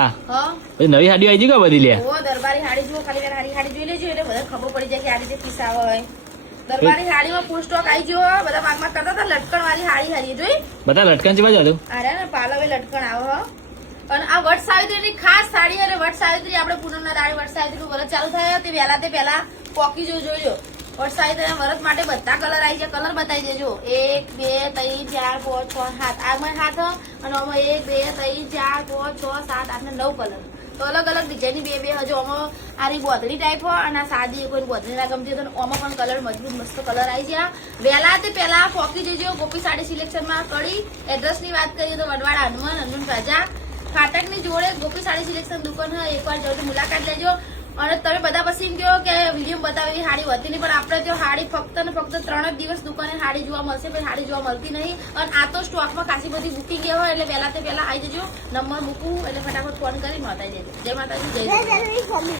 હા નવી હાડી આવી ગઈ બધી લે ઓ દરબારી હાડી જુઓ ખાલી હાડી હાડી જોઈ લેજો એટલે બધા ખબર પડી જાય કે આ રીતે પીસ આવે હોય દરબારી હાડીમાં ફૂલ સ્ટોક આવી ગયો બધા માગમાં કરતા હતા લટકણ વાળી હાડી હારી જોઈ બધા લટકન છે બાજુ અરે ને પાલવે લટકણ આવો અને આ વટ સાવિત્રીની ખાસ સાડી અને વટ સાવિત્રી આપણે પૂનમના દાડે વટ સાવિત્રીનું વરસ ચાલુ થાય તે પહેલા પોકી જોજો વટ સાવિત્રીના વરસ માટે બધા કલર આવી જાય કલર બતાવી દેજો 1 2 3 4 5 6 7 આગમાં 7 અને આમાં 1 2 3 4 5 6 7 8 9 કલર તો અલગ અલગ ડિઝાઇનની બે હજુ આમાં આની બોધડી ટાઈપ હોય અને સાદી કોઈ બોધડી ના ગમતી તો આમાં પણ કલર મજબૂત મસ્ત કલર આવી ગયા વહેલા તે પહેલા પોકી જજો ગોપી સાડી સિલેક્શનમાં કડી એડ્રેસની વાત કરીએ તો વડવાડા હનુમાન રાજા ફાટકની જોડે ગોપી સાડી સિલેક્શન દુકાન હોય એકવાર જાવ તો મુલાકાત લેજો અને તમે બધા પછી એમ કહો કે વિડીયો બતાવેલી હાડી હોતી નહીં પણ આપણે જો હાડી ફક્ત ને ફક્ત 3 જ દિવસ દુકાને હાડી જોવા મળશે પણ હાડી જોવા મળતી નહીં અને આ તો સ્ટોકમાં ખાસી બધી બુકિંગ હોય એટલે પહેલા આવી જજો નંબર મૂકવું એટલે ફટાફટ ફોન કરી માતાજી જય માતાજી જય